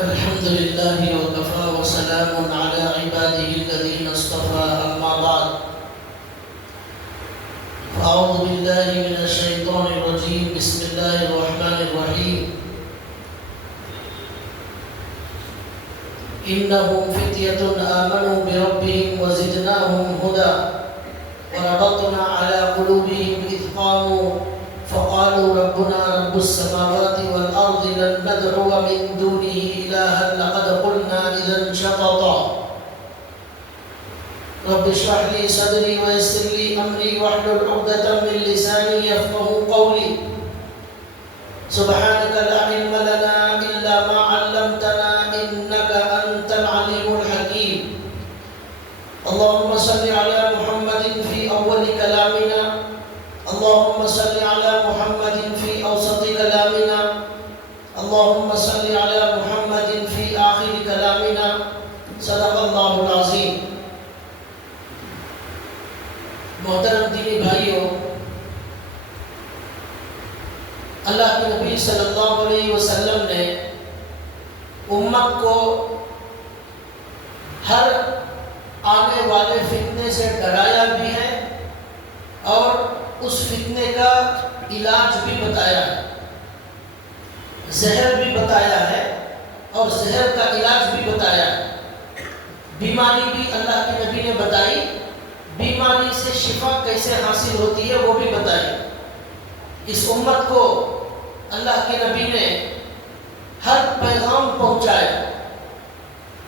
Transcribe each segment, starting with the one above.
الحمد لله وكفى وسلام على عباده الذين اصطفى أما بعد فأعوذ بالله من الشيطان الرجيم بسم الله الرحمن الرحيم إنهم فتية آمنوا بربهم وزدناهم هدى وربطنا على قلوبهم إذ قاموا فقالوا ربنا رب السماوات والأرض لن ندعو من دونه إلها لقد قلنا إذا شططا رب اشرح لي صدري ويسر لي أمري واحلل عقدة من لساني يفقهوا قولي سبحانك لا علم لنا إلا ما علمتنا إنك أنت العليم الحكيم اللهم صل على محمد في أول كلامنا اللهم صل على محمد في أوسط كلامنا اللهم صل على محمد في آخر كلامنا صدق اللہ العظیم۔ محترم دینی بھائیوں، اللہ کے نبی صلی اللہ علیہ وسلم نے امت کو ہر آنے والے فتنے سے ڈرایا بھی ہے اور اس فتنے کا علاج بھی بتایا ہے، زہر بھی بتایا ہے اور زہر کا علاج بھی بتایا ہے۔ بیماری بھی اللہ کے نبی نے بتائی، بیماری سے شفا کیسے حاصل ہوتی ہے وہ بھی بتائی۔ اس امت کو اللہ کے نبی نے ہر پیغام پہنچایا،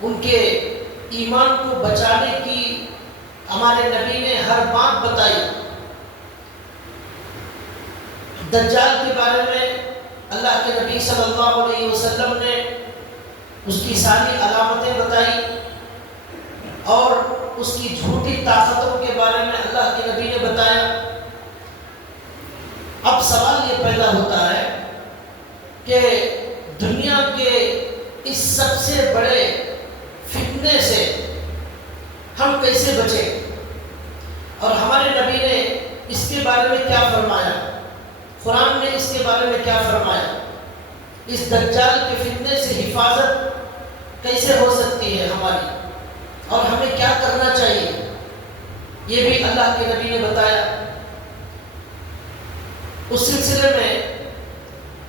ان کے ایمان کو بچانے کی ہمارے نبی نے ہر بات بتائی۔ دجال کے بارے میں اللہ کے نبی صلی اللہ علیہ وسلم نے اس کی ساری علامتیں بتائی اور اس کی جھوٹی طاقتوں کے بارے میں اللہ کے نبی نے بتایا۔ اب سوال یہ پیدا ہوتا ہے کہ دنیا کے اس سب سے بڑے فتنے سے ہم کیسے بچیں، اور ہمارے نبی نے اس کے بارے میں کیا فرمایا، قرآن نے اس کے بارے میں کیا فرمایا، اس دجال کے فتنے سے حفاظت کیسے ہو سکتی ہے ہماری، اور ہمیں کیا کرنا چاہیے، یہ بھی اللہ کے نبی نے بتایا۔ اس سلسلے میں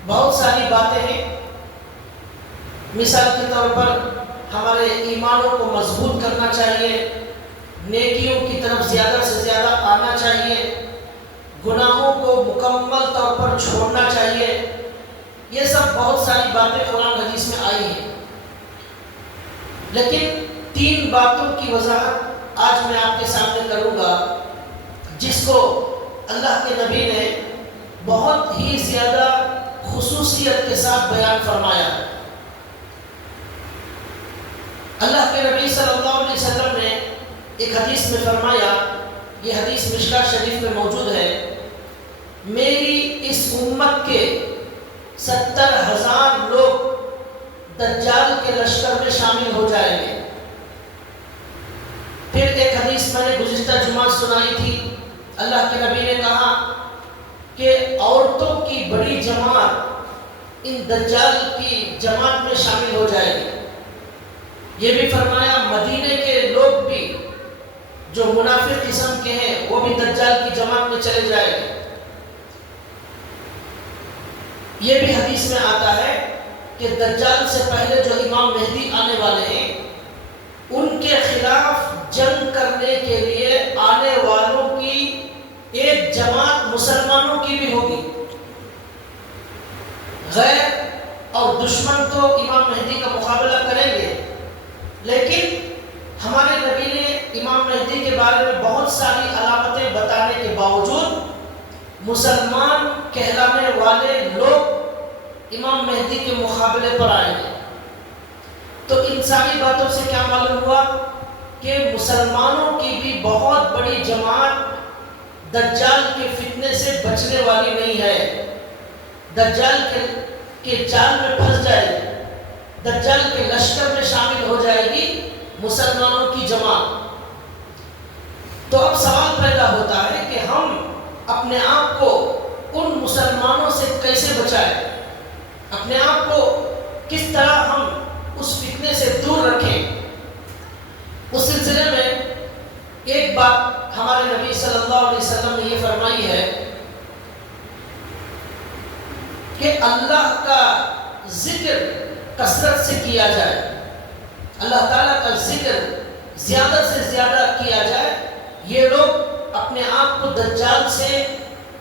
بہت ساری باتیں ہیں۔ مثال کے طور پر ہمارے ایمانوں کو مضبوط کرنا چاہیے، نیکیوں کی طرف زیادہ سے زیادہ آنا چاہیے، گناہوں کو مکمل طور پر چھوڑنا چاہیے۔ یہ سب بہت ساری باتیں قرآن حدیث میں آئی ہیں، لیکن 3 باتوں کی وضاحت آج میں آپ کے سامنے کروں گا جس کو اللہ کے نبی نے بہت ہی زیادہ خصوصیت کے ساتھ بیان فرمایا۔ اللہ کے نبی صلی اللہ علیہ وسلم نے ایک حدیث میں فرمایا، یہ حدیث مشکاۃ شریف میں موجود ہے، میری اس امت کے 70,000 لوگ دجال کے لشکر میں شامل ہو جائیں گے۔ پھر ایک حدیث میں نے گزشتہ جمعہ سنائی تھی، اللہ کے نبی نے کہا کہ عورتوں کی بڑی جماعت ان دجال کی جماعت میں شامل ہو جائے گی۔ یہ بھی فرمایا مدینے کے لوگ بھی جو منافق قسم کے ہیں وہ بھی دجال کی جماعت میں چلے جائیں گے۔ یہ بھی حدیث میں آتا ہے کہ دجال سے پہلے جو امام مہدی آنے والے ہیں ان کے خلاف جنگ کرنے کے لیے آنے والوں کی ایک جماعت مسلمانوں کی بھی ہوگی۔ غیر اور دشمن تو امام مہدی کا مقابلہ کریں گے، لیکن ہمارے نبی نے امام مہدی کے بارے میں بہت ساری علامتیں بتانے کے باوجود مسلمان کہلانے والے لوگ امام مہدی کے مقابلے پر آئیں گے۔ تو ان ساری باتوں سے کیا معلوم ہوا کہ مسلمانوں کی بھی بہت بڑی جماعت دجال کے فتنے سے بچنے والی نہیں ہے، دجال کے جال میں پھنس جائے گی، دجال کے لشکر میں شامل ہو جائے گی مسلمانوں کی جماعت۔ تو اب سوال پیدا ہوتا ہے کہ ہم اپنے آپ کو ان مسلمانوں سے کیسے بچائیں، اپنے آپ کو کس طرح ہم اس فتنے سے دور رکھیں۔ اس سلسلے میں ایک بات ہمارے نبی صلی اللہ علیہ وسلم نے یہ فرمائی ہے کہ اللہ کا ذکر کثرت سے کیا جائے، اللہ تعالیٰ کا ذکر زیادہ سے زیادہ کیا جائے۔ یہ لوگ اپنے آپ کو دجال سے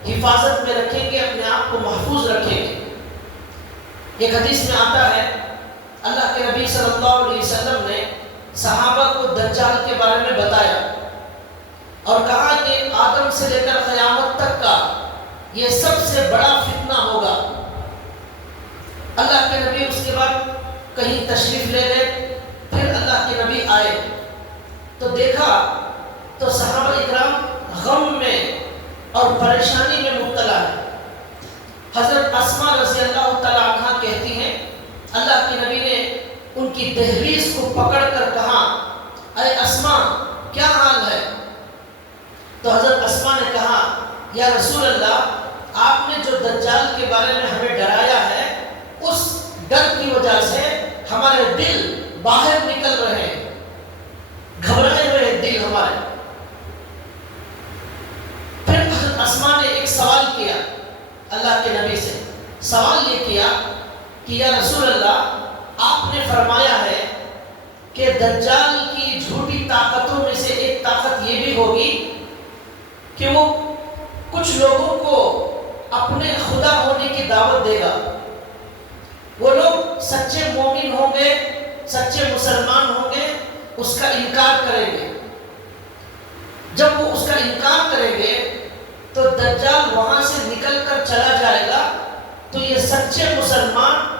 حفاظت میں رکھیں گے، اپنے آپ کو محفوظ رکھیں گے۔ ایک حدیث میں آتا ہے اللہ کے نبی صلی اللہ علیہ وسلم نے صحابہ کو دجال کے بارے میں بتایا اور کہا کہ آدم سے لے کر قیامت تک کا یہ سب سے بڑا فتنہ ہوگا۔ اللہ کے نبی اس کے بعد کہیں تشریف لے گئے، پھر اللہ کے نبی آئے تو دیکھا تو صحابہ اکرام غم میں اور پریشانی میں مبتلا ہے۔ حضرت اسماء رضی اللہ تعالیٰ عنہ کہتی ہیں اللہ کے نبی نے ان کی دہلیز کو پکڑ کر کہا، اے اسماء کیا حال ہے؟ تو حضرت اسماء نے کہا، یا رسول اللہ آپ نے جو دجال کے بارے میں ہمیں ڈرایا ہے اس ڈر کی وجہ سے ہمارے دل باہر نکل رہے ہیں، گھبرائے ہوئے ہیں دل ہمارے۔ پھر حضرت اسماء نے ایک سوال کیا اللہ کے نبی سے، سوال یہ کیا کہ یا رسول اللہ آپ نے فرمایا ہے کہ دجال کی جھوٹی طاقتوں میں سے ایک طاقت یہ بھی ہوگی کہ وہ کچھ لوگوں کو اپنے خدا ہونے کی دعوت دے گا۔ وہ لوگ سچے مومن ہوں گے، سچے مسلمان ہوں گے، اس کا انکار کریں گے۔ جب وہ اس کا انکار کریں گے تو دجال وہاں سے نکل کر چلا جائے گا، تو یہ سچے مسلمان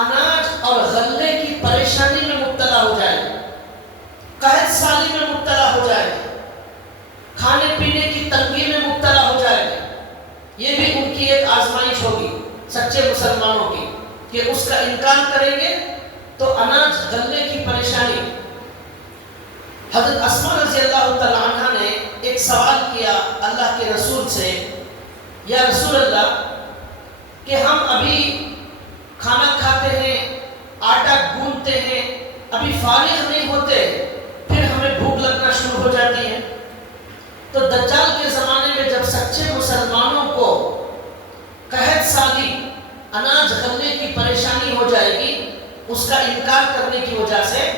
اناج اور غلے کی پریشانی میں مبتلا ہو جائے گا، قحط سالی میں مبتلا ہو جائے گا، کھانے پینے کی تنگی میں مبتلا ہو جائے گا۔ یہ بھی ان کی ایک آزمائش ہوگی سچے مسلمانوں کی کہ اس کا انکار کریں گے تو اناج غلے کی پریشانی۔ حضرت اسماء رضی اللہ تعالیٰ عنہ نے ایک سوال کیا اللہ کے رسول سے، یا رسول اللہ کہ ہم ابھی کھانا کھاتے ہیں، آٹا گوندتے ہیں، ابھی فارغ نہیں ہوتے، پھر ہمیں بھوک لگنا شروع ہو جاتی ہے۔ تو دجال کے زمانے میں جب سچے مسلمانوں کو قحط سالی، اناج غلے کی پریشانی ہو جائے گی اس کا انکار کرنے کی وجہ سے،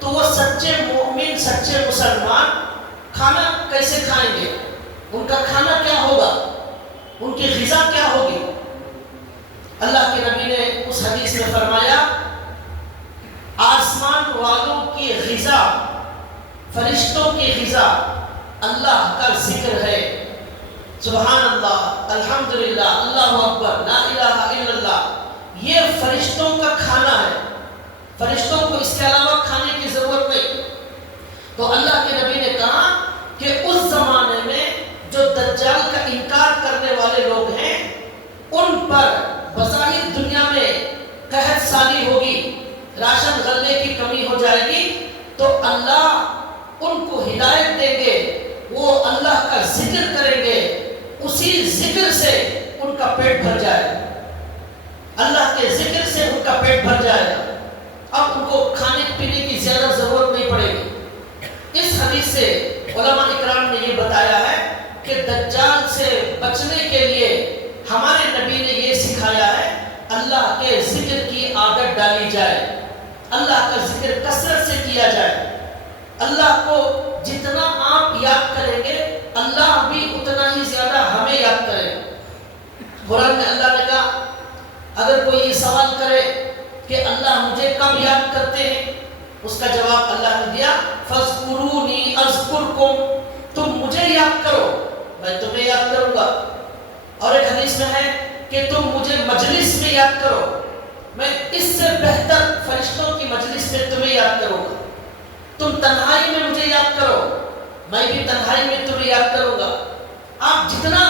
تو وہ سچے مومن، سچے مسلمان کھانا کیسے کھائیں گے؟ ان کا کھانا کیا ہوگا؟ ان کی غذا کیا ہوگی؟ اللہ کے نبی نے اس حدیث میں فرمایا، آسمان والوں کی غذا، فرشتوں کی غذا اللہ کا ذکر ہے۔ سبحان اللہ، الحمدللہ، اللہ اکبر، لا الہ الا اللہ، یہ فرشتوں کا کھانا ہے۔ فرشتوں کو اس کے علاوہ کھانے کی ضرورت نہیں۔ تو اللہ کے نبی نے کہا کہ اس زمانے میں جو دجال کا انکار کرنے والے لوگ ہیں ان پر بظاہر دنیا میں قحط سالی ہوگی، راشن غلے کی کمی ہو جائے گی، تو اللہ ان کو ہدایت دیں گے، وہ اللہ کا ذکر کریں گے، اسی ذکر سے ان کا پیٹ بھر جائے گا، اللہ کے ذکر سے ان کا پیٹ بھر جائے گا، اب ان کو کھانے پینے کی زیادہ ضرورت نہیں پڑے گی۔ اس حدیث سے علماء اکرام نے یہ بتایا ہے کہ دجال سے بچنے کے لیے ہمارے نبی نے یہ سکھایا ہے اللہ کے ذکر کی عادت ڈالی جائے، اللہ کا ذکر کثرت سے کیا جائے۔ اللہ کو جتنا آپ یاد کریں گے اللہ بھی اتنا ہی زیادہ ہمیں یاد کرے گا۔ قرآن میں اللہ نے کہا اگر کوئی یہ سوال کرے کہ اللہ مجھے کب یاد کرتے ہیں، اس کا جواب اللہ نے دیا، فَاذْكُرُونِي أَذْكُرْكُمْ، تم مجھے یاد کرو میں تمہیں یاد کروں گا۔ اور ایک حدیث میں ہے کہ تم مجھے مجلس میں یاد کرو، میں اس سے بہتر فرشتوں کی مجلس میں تمہیں یاد کروں گا۔ تم تنہائی میں مجھے یاد کرو، میں بھی تنہائی میں تمہیں یاد کروں گا۔ آپ جتنا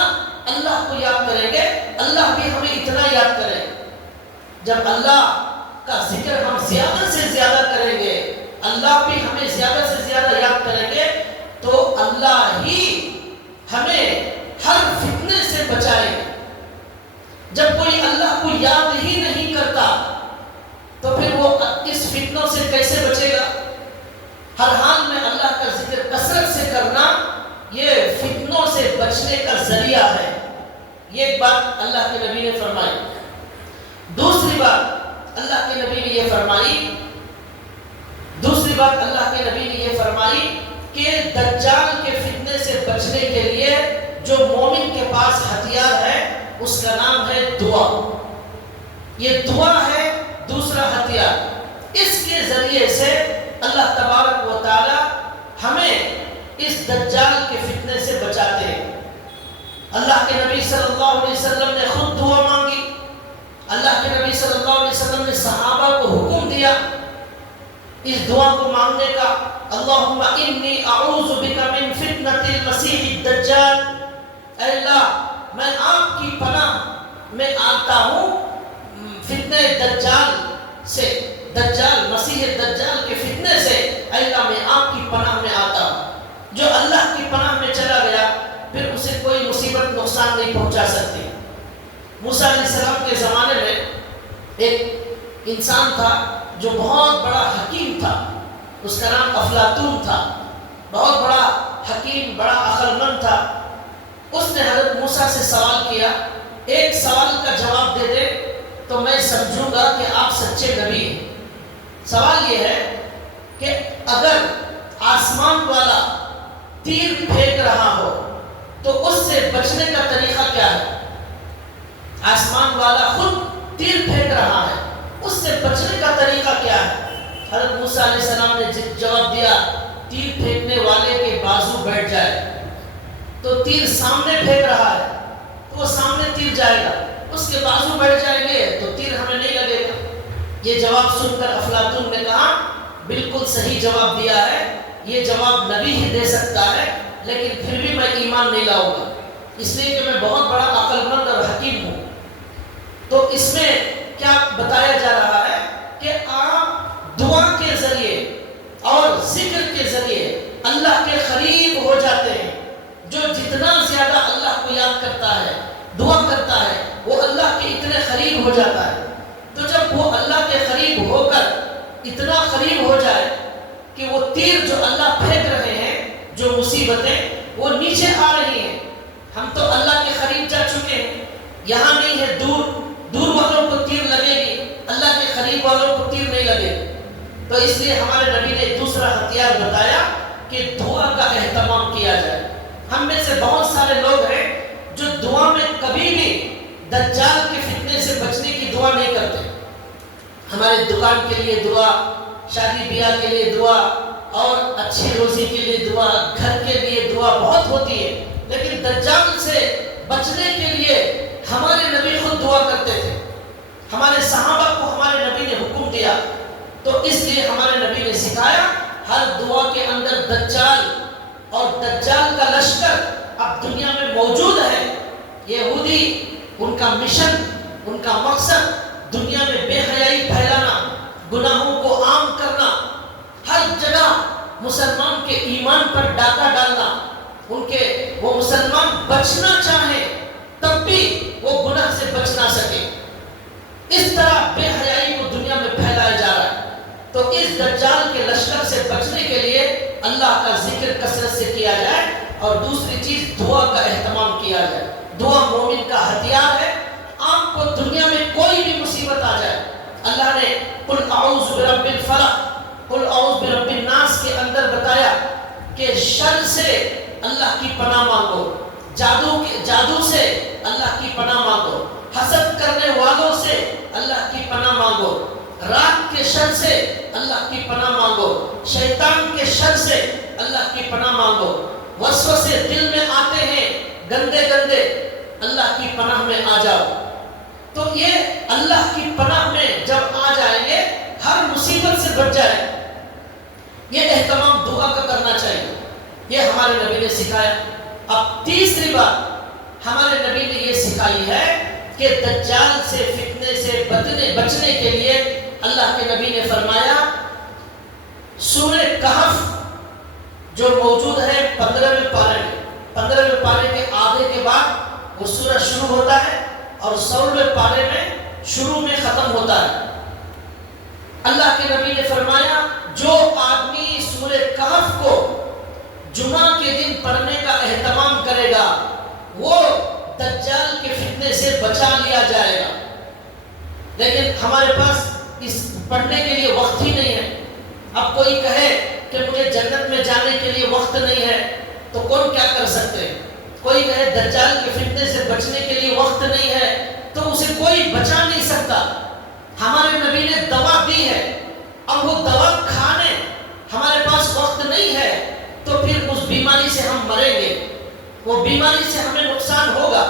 اللہ کو یاد کریں گے اللہ بھی ہمیں اتنا یاد کرے گا۔ جب اللہ کا ذکر ہم زیادہ سے زیادہ کریں گے اللہ بھی ہمیں زیادہ سے زیادہ یاد کریں گے، تو اللہ ہی ہمیں ہر فتنے سے بچائے گا۔ جب کوئی اللہ کو یاد ہی نہیں کرتا تو پھر وہ اس فتنوں سے کیسے بچے گا؟ ہر حال میں اللہ کا ذکر کثرت سے کرنا یہ فتنوں سے بچنے کا ذریعہ ہے. یہ ایک بات اللہ کے نبی نے فرمائی. دوسری بات اللہ کے نبی نے یہ فرمائی کہ دجال کے فتنے سے بچنے کے لیے جو مومن کے پاس ہتھیار ہے اس کا نام ہے دعا. یہ دعا ہے دوسرا ہتھیار. اس کے ذریعے سے اللہ تبارک و تعالی ہمیں اس دجال کے فتنے سے بچاتے ہیں. اللہ کے نبی صلی اللہ علیہ وسلم نے خود دعا مانگی. اللہ کے نبی صلی اللہ علیہ وسلم نے صحابہ کو حکم دیا اس دعا کو مانگنے کا. اللہم انی اعوذ بک من فتنۃ المسیح الدجال. اے اللہ میں آپ کی پناہ میں آتا ہوں فتنہ دجال سے, مسیح دجال کے فتنے سے. اے اللہ میں آپ کی پناہ میں آتا ہوں. جو اللہ کی پناہ میں چلا گیا پھر اسے کوئی مصیبت نقصان نہیں پہنچا سکتی. موسیٰ علیہ السلام کے زمانے میں ایک انسان تھا جو بہت بڑا حکیم تھا. اس کا نام افلاطون تھا. بہت بڑا حکیم, بڑا عقل مند تھا. اس نے حضرت موسیٰ سے سوال کیا, ایک سوال کا جواب دے دے تو میں سمجھوں گا کہ آپ سچے نبی ہیں. سوال یہ ہے کہ اگر آسمان والا تیر پھینک رہا ہو تو اس سے بچنے کا طریقہ کیا ہے؟ آسمان والا خود تیر پھینک رہا ہے, اس سے بچنے کا طریقہ کیا ہے؟ حضرت موسیٰ علیہ السلام نے جواب دیا, تیر پھینکنے والے کے بازو بیٹھ جائے. تو تیر سامنے پھینک رہا ہے تو وہ سامنے تیر جائے گا, اس کے بازو بیٹھ جائیں گے تو تیر ہمیں نہیں لگے گا. یہ جواب سن کر افلاطون نے کہا بالکل صحیح جواب دیا ہے, یہ جواب نبی ہی دے سکتا ہے, لیکن پھر بھی میں ایمان نہیں لاؤں گا اس لیے کہ میں بہت بڑا عقل مند اور حکیم ہوں. تو اس میں کیا بتایا جا رہا ہے کہ آپ دعا کے ذریعے اور ذکر کے ذریعے اللہ کے قریب ہو جاتے ہیں. جو جتنا زیادہ اللہ کو یاد کرتا ہے, دعا کرتا ہے, وہ اللہ کے اتنے قریب ہو جاتا ہے. تو جب وہ اللہ کے قریب ہو کر اتنا قریب ہو جائے کہ وہ تیر جو اللہ پھینک رہے ہیں, جو مصیبتیں وہ نیچے آ رہی ہیں, ہم تو اللہ کے قریب جا چکے ہیں, یہاں نہیں ہے, دور والوں کو تیر لگے گی, اللہ کے قریب والوں کو تیر نہیں لگے گی. تو اس لیے ہمارے نبی نے دوسرا ہتھیار بتایا کہ دعا کا اہتمام کیا جائے. ہم میں سے بہت سارے لوگ ہیں جو دعا میں کبھی بھی دجال کے فتنے سے بچنے کی دعا نہیں کرتے. ہمارے دکان کے لیے دعا, شادی بیاہ کے لیے دعا, اور اچھی روزی کے لیے دعا, گھر کے لیے دعا بہت ہوتی ہے, لیکن دجال سے بچنے کے لیے ہمارے نبی خود دعا کرتے تھے. ہمارے صحابہ کو ہمارے نبی نے حکم دیا. تو اس لیے ہمارے نبی نے سکھایا ہر دعا کے اندر دجال اور دجال کا لشکر اب دنیا میں موجود ہے. یہودی ان کا مشن, ان کا مقصد دنیا میں بے حیائی پھیلانا, گناہوں کو عام کرنا, ہر جگہ مسلمان کے ایمان پر ڈاکہ ڈالنا. وہ مسلمان بچنا چاہیں تب بھی وہ گناہ سے بچ نہ سکے. اس طرح بے حیائی کو دنیا میں پھیلایا جا رہا ہے. تو اس دجال کے لشکر سے بچنے کے لیے اللہ کا ذکر کثرت سے کیا جائے, اور دوسری چیز دعا کا اہتمام کیا جائے. دعا مومن کا ہتھیار ہے. آپ کو دنیا میں کوئی بھی مصیبت آ جائے, اللہ نے قل اعوذ برب الفلق, قل اعوذ برب الناس کے اندر بتایا کہ شر سے اللہ کی پناہ مانگو, جادو سے اللہ کی پناہ مانگو, حسد کرنے والوں سے اللہ کی پناہ مانگو, رات کے شر سے اللہ کی پناہ مانگو, شیطان کے شر سے اللہ کی پناہ مانگو, وسوسے دل میں آتے ہیں گندے گندے, اللہ کی پناہ میں آ جاؤ. تو یہ اللہ کی پناہ میں جب آ جائیں گے ہر مصیبت سے بچ جائے. یہ اہتمام دعا کا کرنا چاہیے, یہ ہمارے نبی نے سکھایا. اب تیسری بات ہمارے نبی نے یہ سکھائی ہے کہ دجال سے فتنے سے بچنے کے لیے اللہ کے نبی نے فرمایا سورہ کہف جو موجود ہے 15ویں پارے کے آدھے کے بعد وہ سورہ شروع ہوتا ہے اور 16ویں پارے میں شروع میں ختم ہوتا ہے. اللہ کے نبی نے فرمایا جو آدمی سورہ کہف کو جمعہ کے دن پڑھنے کا اہتمام کرے گا وہ دجال کے فتنے سے بچا لیا جائے گا. لیکن ہمارے پاس اس پڑھنے کے لیے وقت ہی نہیں ہے. اب کوئی کہے کہ مجھے جنت میں جانے کے لیے وقت نہیں ہے تو کون کیا کر سکتے ہیں؟ کوئی کہے دجال کے فتنے سے بچنے کے لیے وقت نہیں ہے تو اسے کوئی بچا نہیں سکتا. ہمارے نبی نے دوا دی ہے، اب وہ دوا کھانے ہمارے پاس وقت نہیں ہے تو پھر اس بیماری سے ہم مریں گے، وہ بیماری سے ہمیں نقصان ہوگا.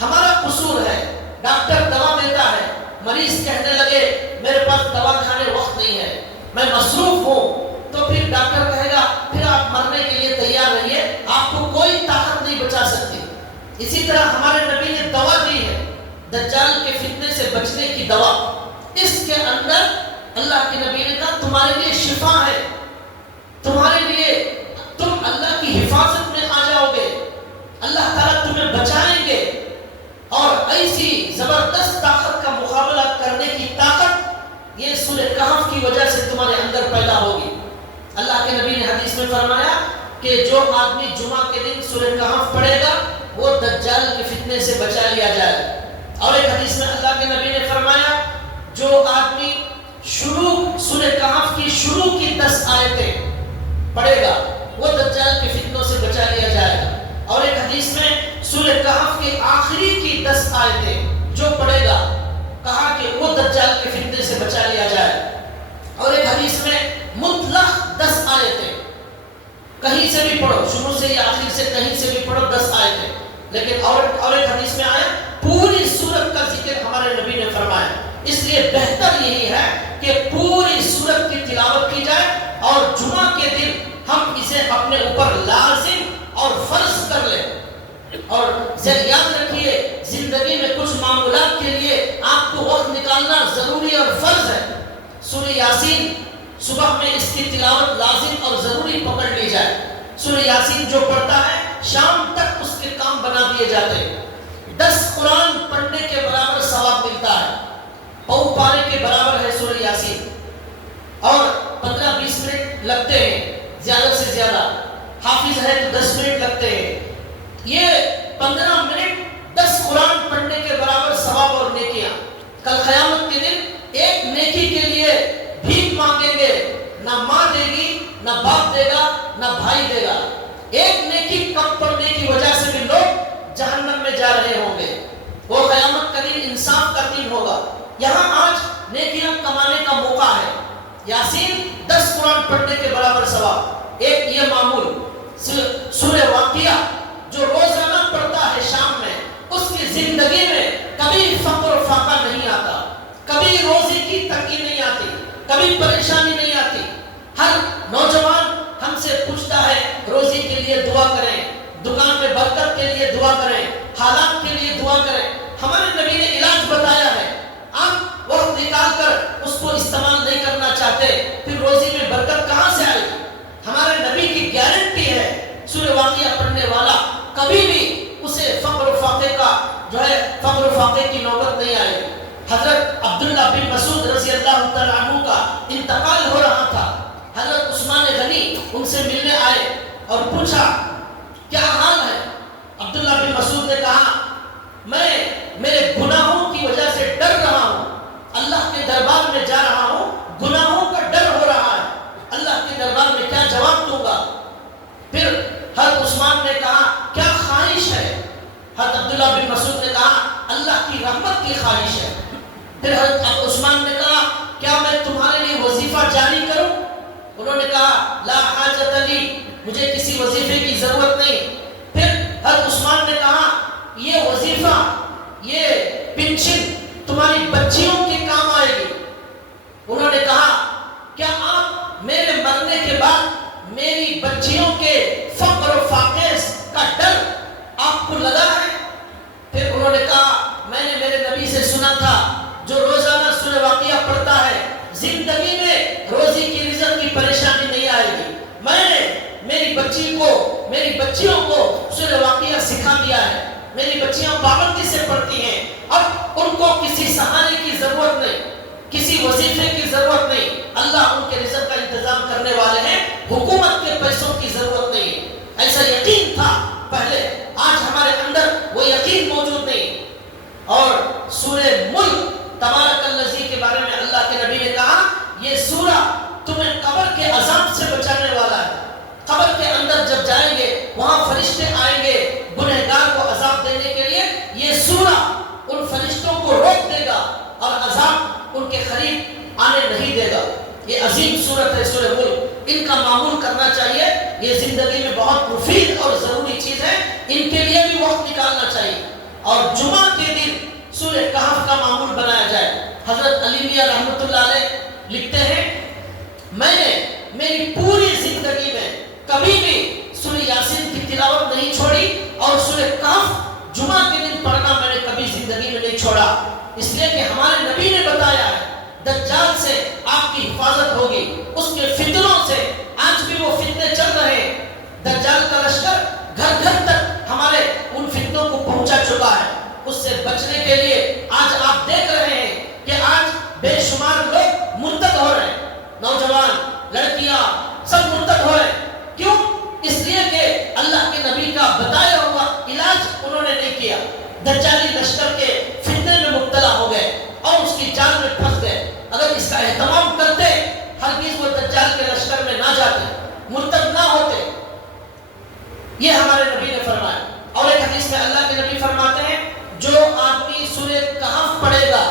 ہمارا قصور ہے. ڈاکٹر دوا دیتا ہے، مریض کہنے لگے میرے پاس دوا کھانے وقت نہیں ہے، میں مصروف ہوں، تو پھر ڈاکٹر کہے گا پھر آپ مرنے کے لیے تیار رہیے، آپ کو کوئی طاقت نہیں بچا سکتی. اسی طرح ہمارے نبی نے دوا دی ہے دجال کے فتنے سے بچنے کی دوا. اس کے اندر اللہ کے نبی نے کہا تمہارے لیے شفا ہے، تمہارے لیے تم اللہ کی حفاظت میں آ جاؤ گے، اللہ تعالیٰ تمہیں بچائیں گے اور ایسی زبردست طاقت کا مقابلہ کرنے کی طاقت یہ سورہ کہف کی وجہ سے تمہارے اندر پیدا ہوگی. اللہ کے نبی نے حدیث میں فرمایا کہ جو آدمی جمعہ کے دن سورہ کہف پڑھے گا وہ دجال کے فتنے سے بچا لیا جائے. اور ایک حدیث میں اللہ کے نبی نے فرمایا جو آدمی سورہ کہف کی شروع کی 10 آیتیں پڑھے گا وہ دجال کے فتنوں سے بچا لیا جائے گا. اور ایک حدیث میں سورہ کہف کے آخری کی 10 آیتیں جو پڑھے گا کہا کہ وہ دجال کے فتنے سے بچا لیا جائے. اور ایک حدیث میں مطلق 10 آیتیں کہیں سے بھی پڑھو، شروع سے یا آخر سے کہیں سے بھی پڑھو 10 آیتیں. لیکن اور ایک حدیث میں آیا پوری سورت کا ذکر ہمارے نبی نے فرمایا. اس لیے بہتر یہی ہے کہ پوری سورت کی تلاوت کی جائے اور جمعہ کے دن ہم اسے اپنے اوپر لازم اور فرض کر لیں. اور یاد رکھیے زندگی میں کچھ معاملات کے لیے آپ کو وقت نکالنا ضروری اور فرض ہے. سورہ یاسین صبح میں اس کی تلاوت لازم اور ضروری پکڑ لی جائے. سورہ یاسین جو پڑھتا ہے شام تک اس کے کام بنا دیے جاتے ہیں. 10 قرآن پڑھنے کے برابر ثواب ملتا ہے. پاؤ پارے کے برابر ہے سورہ یاسین. اور 15-20 منٹ لگتے ہیں زیادہ سے زیادہ، حافظ ہے تو 10 منٹ لگتے ہیں. یہ 15 منٹ 10 قرآن پڑھنے کے برابر ثواب اور نیکیاں. کل قیامت کے دن ایک نیکی کے لیے بھیک مانگیں گے، نہ ماں دے گی، نہ باپ دے گا، نہ بھائی دے گا. ایک نیکی کم پڑنے کی وجہ سے بھی لوگ جہنم میں جا رہے ہوں گے. وہ قیامت کا دن انصاف کا دن ہوگا. یہاں آج نیکیاں کمانے کا موقع ہے. یاسین 10 قرآن پڑھنے کے برابر ثواب. ایک یہ معمول سورہ واقعہ جو روزانہ پڑھتا ہے شام میں، اس کی زندگی میں کبھی فقر و فاقہ نہیں آتا، کبھی روزی کی تنگی نہیں آتی، کبھی پریشانی نہیں آتی. ہر نوجوان ہم سے پوچھتا ہے روزی کے لیے دعا کریں، دکان میں برکت کے لیے دعا کریں، حالات کے لیے دعا کریں. ہمارے نبی نے علاج بتایا ہے. آپ وقت نکال کر اس کو استعمال نہیں کرنا چاہتے پھر روزی میں برکت کہاں سے آئے گی؟ ہمارے نبی کی گارنٹی ہے سورہ واقعہ پڑھنے والا کبھی بھی اسے فقر و فاقے کا فقر و فاقے کی نوبت نہیں آئے گی. حضرت عبداللہ بن مسعود رضی اللہ تعالیٰ عنہ کا انتقال ہو رہا تھا. حضرت عثمان غنی ان سے ملنے آئے اور پوچھا کیا حال ہے؟ عبداللہ بن مسعود نے کہا میں میرے گناہوں کی وجہ سے ڈر رہا ہوں، اللہ کے دربار میں جا رہا ہوں، گناہوں کا ڈر ہو رہا ہے، اللہ کے دربار میں کیا جواب دوں گا؟ پھر حضرت عثمان نے کہا کیا خواہش ہے؟ حضرت عبداللہ بن مسعود نے کہا اللہ کی رحمت کی خواہش ہے. پھر حضرت عثمان نے کہا کیا میں تمہارے لیے وظیفہ جاری کروں؟ انہوں نے کہا لا حاجت لی، مجھے کسی وظیفے کی ضرورت نہیں. پھر حضرت عثمان نے کہا یہ وظیفہ، یہ پنشن تمہاری بچیوں کے کام آئے گی. انہوں نے کہا کیا آپ میرے مرنے کے بعد میری بچیوں کے فقر و فاقے کا ڈر آپ کو لگا ہے؟ پھر انہوں نے کہا میں نے میرے نبی سے سنا تھا جو روزانہ سورہ واقعہ پڑھتا ہے زندگی میں روزی کی رزق کی پریشانی نہیں آئے گی. میں نے میری بچیوں کو سورہ واقعہ سکھا دیا ہے. میری بچیاں پابندی سے پڑھتی ہیں، اب ان کو کسی سہارے کی ضرورت نہیں. کسی وظیفے کی ضرورت نہیں، اللہ ان کے رزق کا انتظام کرنے والے ہیں، حکومت کے پیسوں کی ضرورت نہیں ہے۔ ایسا یقین تھا پہلے، آج ہمارے اندر وہ یقین موجود نہیں۔ اور سورہ ملک تبارک الذی کے بارے میں اللہ کے نبی نے کہا یہ سورہ تمہیں قبر کے عذاب سے بچانے والا ہے۔ قبر کے اندر جب جائیں گے وہاں فرشتے آئیں گے گنہگار کو عذاب دینے کے لیے، یہ سورہ ان فرشتوں کو روک دے گا اور عذاب ان کے قریب آنے نہیں دے گا۔ یہ عظیم سورت ہے سورہ ملک، ان کا معمول کرنا چاہیے، یہ زندگی میں بہت مفید اور ضروری چیز ہے، ان کے لیے بھی وقت نکالنا چاہیے۔ اور جمعہ کے دن سورہ کہف کا معمول بنایا جائے۔ حضرت علی میاں رحمۃ اللہ علیہ لکھتے ہیں میں نے میری پوری زندگی میں کبھی بھی سورہ یاسین کی تلاوت نہیں چھوڑی، اور سورہ کہف جمعہ کے دن پڑھنا میں نے کبھی زندگی میں نہیں چھوڑا، اس لیے کہ ہمارے نبی نے بتایا ہے دجال سے آپ کی حفاظت ہوگی، اس کے فتنوں سے۔ آج بھی وہ فتنے چل رہے ہیں، دجال کا لشکر گھر گھر تک ہمارے ان فتنوں کو پہنچا چکا ہے۔ اس سے بچنے کے لیے آج آپ دیکھ رہے ہیں کہ آج بے شمار لوگ مرتد ہو رہے ہیں، نوجوان لڑکیاں سب مرتد ہو رہے ہیں۔ کیوں؟ اس لیے کہ اللہ کے نبی کا بتایا ہوا علاج انہوں نے نہیں کیا، دجالی لشکر کے فتنے میں مبتلا ہو گئے اور اس کی جال میں پھنس گئے۔ اگر اس کا اہتمام کرتے ہرگز وہ دجال کے لشکر میں نہ جاتے، مرتد نہ ہوتے۔ یہ ہمارے نبی نے فرمایا۔ اور ایک حدیث میں اللہ کے نبی فرماتے ہیں جو آدمی سورہ کہف پڑھے گا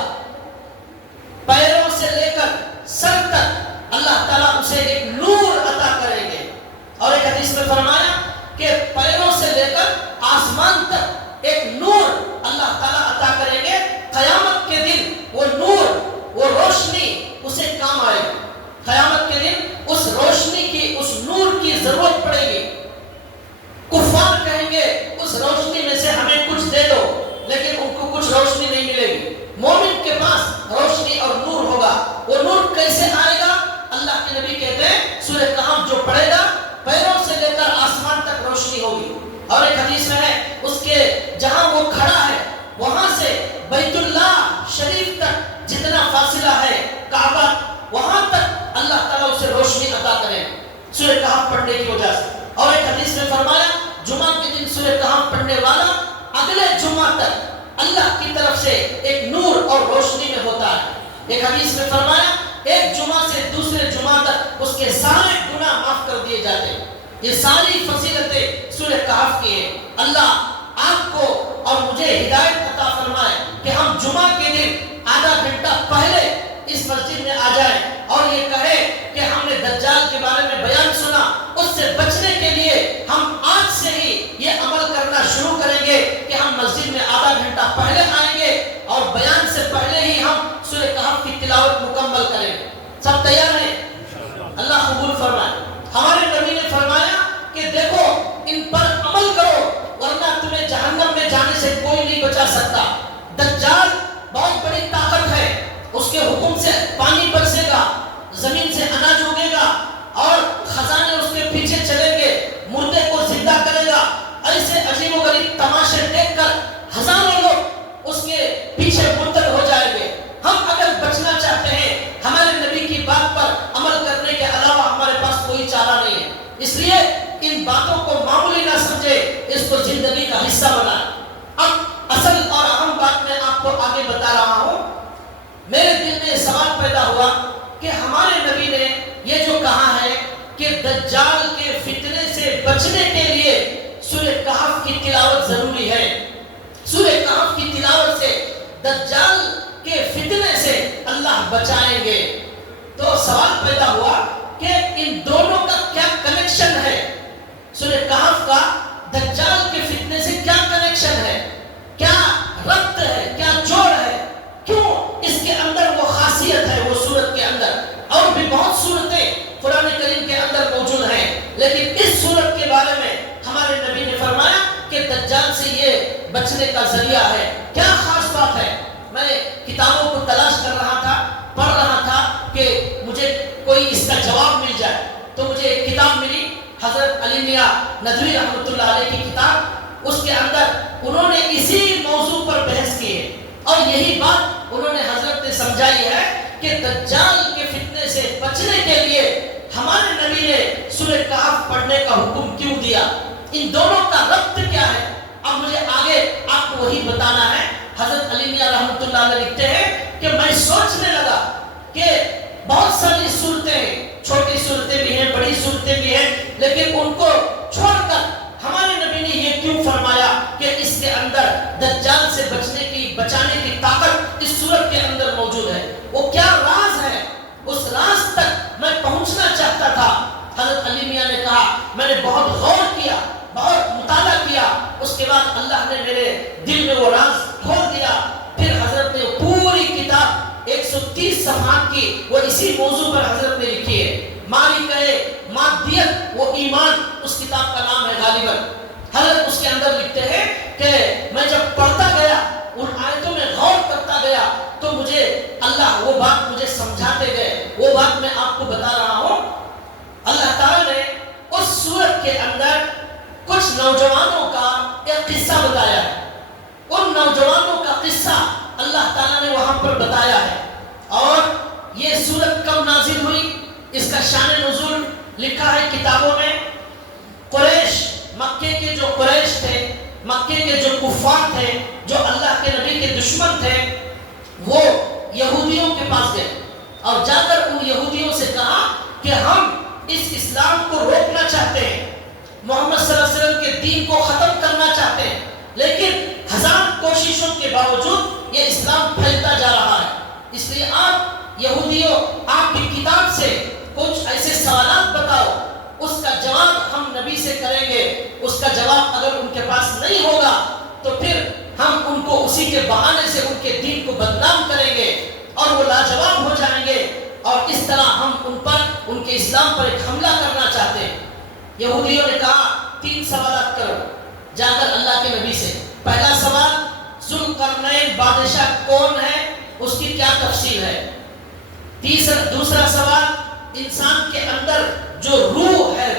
پیروں سے لے کر سر تک اللہ تعالیٰ اسے ایک نور عطا کریں گے۔ اور ایک حدیث میں فرمایا کہ پیروں سے لے کر آسمان تک ایک نور اللہ تعالیٰ عطا کریں گے، قیامت کے دن وہ نور، وہ روشنی اسے کام آئے گی۔ قیامت کے دن اس روشنی کی، اس نور کی ضرورت پڑے گی۔ کفار کہیں گے اس روشنی میں سے ہمیں کچھ دے دو، لیکن ان کو کچھ روشنی نہیں ملے گی۔ مومن کے پاس روشنی اور نور ہوگا۔ وہ نور کیسے آئے گا؟ اللہ کے نبی کہتے ہیں سورہ کہف جو پڑھے گا پیروں سے لے کر آسمان تک روشنی ہوگی۔ اور ایک حدیث میں ہے اس کے جہاں وہ کھڑا ہے وہاں سے بیت اللہ شریف تک جتنا فاصلہ ہے کعبہ، وہاں تک اللہ تعالیٰ اسے روشنی عطا کرے سورہ کہف پڑھنے کی وجہ سے۔ اور ایک حدیث میں فرمایا جمعہ کے دن سورہ کہف پڑھنے والا اگلے جمعہ تک اللہ کی طرف سے ایک نور اور روشنی میں ہوتا ہے۔ ایک حدیث میں فرمایا ایک جمعہ سے دوسرے جمعہ تک اس کے سارے گناہ معاف کر دیے جاتے ہیں۔ یہ ساری فضیلتیں سورہ کہف کی ہیں۔ اللہ آپ کو اور مجھے ہدایت عطا فرمائے کہ ہم جمعہ کے دن آدھا گھنٹہ پہلے اس مسجد میں آ جائیں اور یہ کہے کہ ہم نے دجال کے بارے میں بیان سنا، اس سے بچنے کے لیے ہم آج سے ہی یہ عمل کرنا شروع کریں گے کہ ہم مسجد میں آدھا گھنٹہ پہلے آئیں گے اور بیان سے پہلے ہی ہم سورہ کہف کی تلاوت مکمل کریں گے۔ سب تیار ہیں؟ اللہ قبول فرمائے۔ ہمارے نبی نے فرمایا کہ دیکھو ان پر عمل کرو ورنہ تمہیں جہنم میں جانے سے کوئی نہیں بچا سکتا۔ دجال بہت بڑی طاقت ہے، اس کے حکم سے پانی برسے گا، زمین سے اناج اگے گا اور خزانے اس کے پیچھے چلیں گے، مردے کو زندہ کرے گا۔ ایسے عجیب و غریب تماشے دیکھ کر ہزاروں لوگ اس کے پیچھے مرتد ہو جائیں گے۔ ہم اگر بچنا چاہتے ہیں ہمارے نبی کی بات پر عمل کرنے کے علاوہ ہمارے پاس کوئی چارہ نہیں ہے، اس لیے ان باتوں کو معمولی نہ سمجھے، اس کو زندگی کا حصہ بنائیں۔ اب اصل اور اہم بات میں آپ کو آگے بتا رہا ہوں۔ میرے دل میں سوال پیدا ہوا کہ ہمارے نبی نے یہ جو کہا ہے کہ دجال کے فتنے سے بچنے کے لیے سورہ کہف کی تلاوت ضروری ہے، سورہ کہف کی تلاوت سے دجال کے فتنے سے اللہ بچائیں گے، تو سوال پیدا ہوا کہ ان دونوں کا کیا کنیکشن ہے؟ سورہ کہف کا دجال کے فتنے سے کیا کنیکشن ہے؟ کیا ربط ہے؟ کیا جوڑ ہے؟ کیوں اس کے اندر وہ خاصیت ہے وہ سورت کے اندر؟ اور بھی بہت صورتیں قرآن کریم کے اندر موجود ہیں، لیکن اس سورت کے بارے میں ہمارے نبی نے فرمایا کہ دجال سے یہ بچنے کا ذریعہ ہے۔ کیا خاص بات ہے؟ میں کتابوں کو تلاش کر رہا تھا، پڑھ رہا تھا کہ مجھے کوئی اس کا جواب مل جائے، تو مجھے ایک کتاب ملی حضرت علی میاں ندوی رحمۃ اللہ علیہ کی کتاب۔ اس کے اندر انہوں نے اسی موضوع پر بحث کی ہے اور یہی بات انہوں نے حضرت نے سمجھائی ہے کہ دجال کے فتنے سے بچنے کے لیے ہمارے نبی نے سورہ کہف پڑھنے کا حکم کیوں دیا، ان دونوں کا ربط کیا ہے؟ اب مجھے آگے آپ کو وہی بتانا ہے۔ حضرت علی میاں رحمۃ اللہ علیہ لکھتے ہیں کہ میں سوچنے لگا کہ بہت ساری صورتیں، چھوٹی صورتیں بھی ہیں، بڑی صورتیں بھی ہیں، لیکن ان کو چھوڑ کر ہمارے نبی نے یہ کیوں فرمایا کہ اس کے اندر دجال سے بچانے کی طاقت اس صورت کے اندر موجود ہے؟ وہ کیا راز ہے؟ اس راز تک میں پہنچنا چاہتا تھا۔ حضرت علی میاں نے کہا میں نے بہت غور کیا، بہت مطالعہ کیا، اس کے بعد اللہ نے میرے دل میں وہ راز کھول دیا۔ پھر حضرت نے پوری کتاب 130 صفحات کی وہ اسی موضوع پر حضرت نے لکھی ہے۔ مادیت و ایمان اس کتاب کا نام ہے غالباً۔ حضرت اس کے اندر لکھتے ہیں کہ میں جب پڑھتا گیا، ان آیتوں میں غور کرتا گیا، تو مجھے اللہ وہ بات مجھے سمجھاتے گئے۔ وہ بات میں آپ کو بتا رہا ہوں۔ اللہ تعالیٰ نے اس سورت کے اندر کچھ نوجوانوں کا ایک قصہ بتایا ہے۔ ان نوجوانوں کا قصہ اللہ تعالیٰ نے وہاں پر بتایا ہے۔ اور یہ سورت کب نازل ہوئی، اس کا شان نزول لکھا ہے کتابوں میں۔ قریش، مکے کے جو قریش تھے، مکے کے جو کفار تھے، جو اللہ کے نبی کے دشمن تھے، وہ یہودیوں کے پاس گئے اور جا کر ان یہودیوں سے کہا کہ ہم اس اسلام کو روکنا چاہتے ہیں، محمد صلی اللہ علیہ وسلم کے دین کو ختم کرنا چاہتے ہیں، لیکن ہزار کوششوں کے باوجود یہ اسلام پھیلتا جا رہا ہے۔ اس لیے آپ یہودیوں، آپ کی کتاب سے کچھ ایسے سوالات بتاؤ، اس کا جواب ہم نبی سے کریں گے۔ اس کا جواب اگر ان کے پاس نہیں ہوگا تو پھر ہم ان کو اسی کے بہانے سے ان کے دین کو بدنام کریں گے اور وہ لاجواب ہو جائیں گے، اور اس طرح ہم ان پر، ان کے اسلام پر ایک حملہ کرنا چاہتے ہیں۔ یہودیوں نے کہا 3 سوالات کرو جا کر اللہ کے نبی سے۔ پہلا سوال، ذوالقرنین بادشاہ کون ہے، اس کی کیا تفصیل ہے؟ دوسرا سوال، انسان کے اندر جو روح ہے،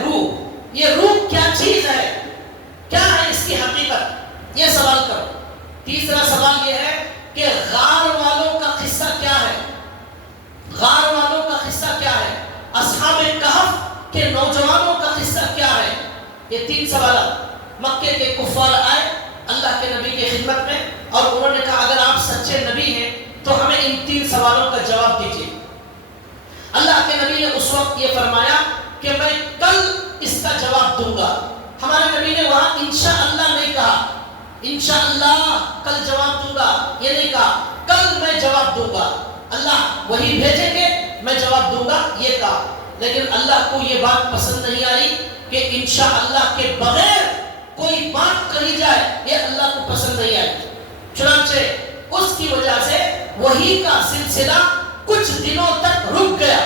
یہ روح کیا چیز ہے، کیا ہے اس کی حقیقت، یہ سوال کرو۔ تیسرا سوال یہ ہے کہ غار والوں کا قصہ کیا ہے، غار والوں کا قصہ کیا ہے، اصحاب کہف کے نوجوانوں کا قصہ کیا ہے۔ یہ 3 سوالات۔ مکے کے کفار آئے اللہ کے نبی کی خدمت میں اور انہوں نے کہا اگر آپ سچے نبی ہیں تو ہمیں ان 3 سوالوں کا جواب دیجیے۔ اللہ کے نبی نے اس وقت یہ فرمایا کہ میں کل اس کا جواب دوں گا۔ ہمارے نبی نے وہاں انشاءاللہ نہیں کہا، انشاءاللہ کل جواب دوں گا، یہ نہیں کہا، کل میں جواب دوں گا، اللہ وہی بھیجیں گے میں جواب دوں گا، یہ کہا۔ لیکن اللہ کو یہ بات پسند نہیں آئی کہ انشاءاللہ کے بغیر کوئی بات کہی جائے، یہ اللہ کو پسند نہیں آئی۔ چنانچہ اس کی وجہ سے وحی کا سلسلہ کچھ دنوں تک رک گیا،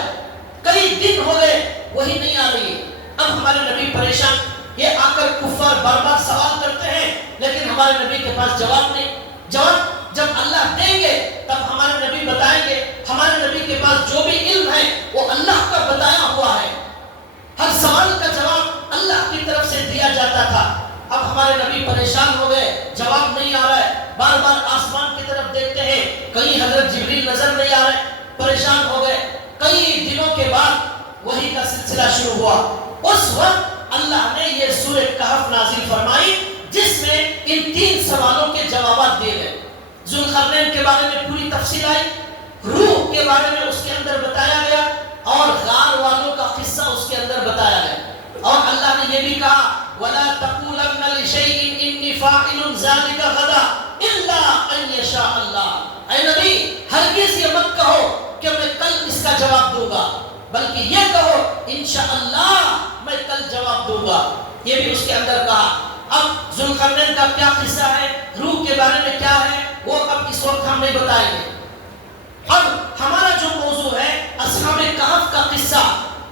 کئی دن ہو گئے وہی نہیں آ رہی ہے۔ اب ہمارے نبی پریشان، یہ آ کر کفار بار بار سوال کرتے ہیں لیکن ہمارے نبی کے پاس جواب نہیں۔ جواب جب اللہ دیں گے تب ہمارے نبی بتائیں گے۔ ہمارے نبی کے پاس جو بھی علم ہے وہ اللہ کا بتایا ہوا ہے، ہر سوال کا جواب اللہ کی طرف سے دیا جاتا تھا۔ اب ہمارے نبی پریشان ہو گئے، جواب نہیں آ رہا ہے، بار بار آسمان کی طرف دیکھتے ہیں، کہیں حضرت جبریل نظر نہیں آ رہے، پریشان ہو گئے۔ کئی دنوں کے بعد وحی کا سلسلہ شروع ہوا۔ اس وقت اللہ نے یہ سورہ کہف نازل فرمائی جس میں ان 3 سوالوں کے جوابات دیے گئے۔ ذوالقرنین کے بارے میں پوری تفصیل آئی، روح کے بارے میں اس کے اندر بتایا گیا، اور غار والوں کا قصہ اس کے اندر بتایا گیا۔ اور اللہ نے یہ بھی کہا وَلَا تَقُولَنَّ لِشَيْءٍ إِنِّي فَاعِلٌ ذَلِكَ غَدًا إِلَّا أَن يَشَاءَ اللَّهُ۔ اے نبی ہرگز یہ مت کہو کہ میں کل اس کا جواب دوں گا، بلکہ یہ کہو انشاءاللہ میں کل جواب دوں گا۔ یہ بھی اس کے اندر کہا۔ اب ذوالقرنین کا کیا قصہ ہے، روح کے بارے میں کیا ہے، وہ اب اس وقت ہم نہیں بتائیں گے۔ اب ہمارا جو موضوع ہے اصحاب کہف کا قصہ،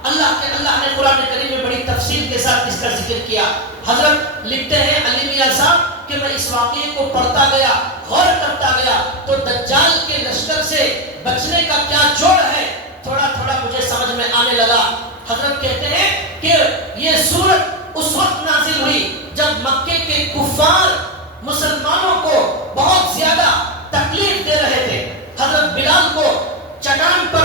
اللہ نے قرآن کریم میں بڑی تفصیل کے ساتھ اس کا ذکر کیا۔ حضرت لکھتے ہیں علی میاں صاحب کہ میں اس واقعے کو پڑھتا گیا، غور کرتا گیا، تو دجال کے لشکر سے بچنے کا کیا جوڑ ہے تھوڑا تھوڑا مجھے سمجھ میں آنے لگا۔ حضرت کہتے ہیں کہ یہ سورت اس وقت نازل ہوئی جب مکے کے کفار مسلمانوں کو بہت زیادہ تکلیف دے رہے تھے۔ حضرت بلال کو چٹان پر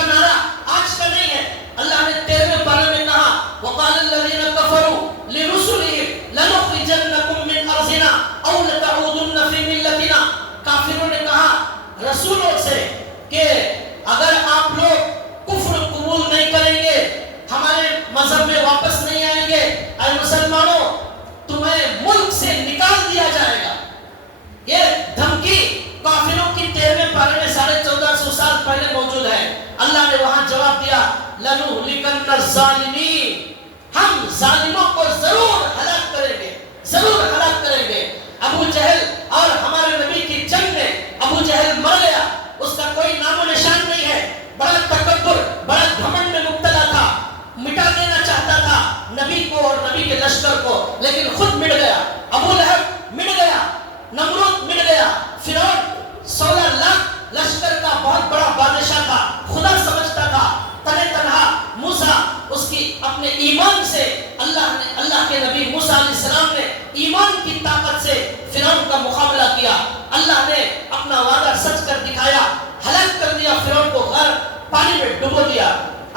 کا نعرہ آج کا نہیں ہے. اللہ نے 13ویں پارے میں کہا وقال الذين كفروا لرسلهم لنخرجنكم من ارضنا او لتعودن في ملتنا. کافروں نے کہا رسولوں سے کہ اگر آپ لوگ کفر قبول نہیں کریں گے, ہمارے مذہب میں واپس نہیں آئیں گے, اے مسلمانوں تمہیں ملک سے نکال دیا جائے گا. یہ دھمکی کافروں کی 13ویں پارے میں 1450 سال پہلے موجود ہے. اللہ نے وہاں جواب دیا لنہلکن الظالمین, ہم ظالموں کو ضرور ہلاک کریں گے, ضرور ہلاک کریں گے. ابو جہل اور ہمارے نبی کی جنگ میں ابو جہل مر گیا, اس کا کوئی نام و نشان نہیں ہے. بڑا تکبر, بڑا گھمنڈ میں مبتلا تھا, مٹا دینا چاہتا تھا نبی کو اور نبی کے لشکر کو, لیکن خود مٹ گیا. ابو لہب مٹ گیا, نمرود مٹ گیا, فرعون 16 لاکھ لشکر کا بہت بڑا بادشاہ تھا, خدا سمجھتا تھا. تنہ تنہا موسیٰ اس کی اپنے ایمان سے اللہ کے نبی موسیٰ علیہ السلام نے ایمان کی طاقت سے فرعون کا مقابلہ کیا. اللہ نے اپنا وعدہ سچ کر دکھایا, ہلاک کر دیا فرعون کو, غرق پانی میں ڈبو دیا.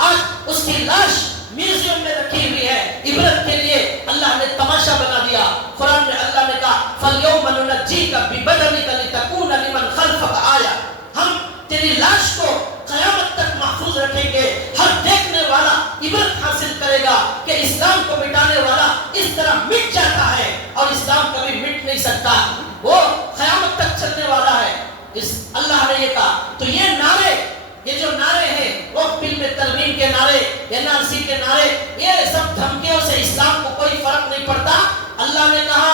آج اس کی لاش میوزیم میں رکھی ہوئی ہے, عبرت کے لیے اللہ نے تماشا بنا دیا. قرآن میں اللہ نے کہا فَالْيَوْمَ نُنَجِّيكَ بِبَدَنِكَ لِتَكُونَ لِمَنْ خَلْفَكَ آیَةً, ہم تیری لاش کو قیامت تک محفوظ رکھیں گے. ہر دیکھنے والا عبرت حاصل کرے گا کہ اسلام کو مٹانے والا اس طرح مٹ جاتا ہے اور اسلام کبھی مٹ نہیں سکتا, وہ قیامت تک چلنے والا ہے. اللہ نے یہ کہا. تو یہ نعرے, یہ جو نعرے ہیں وہ فلم ترمیم کے نعرے, NRC کے نعرے, یہ سب دھمکیوں سے اسلام کو کوئی فرق نہیں پڑتا. اللہ نے کہا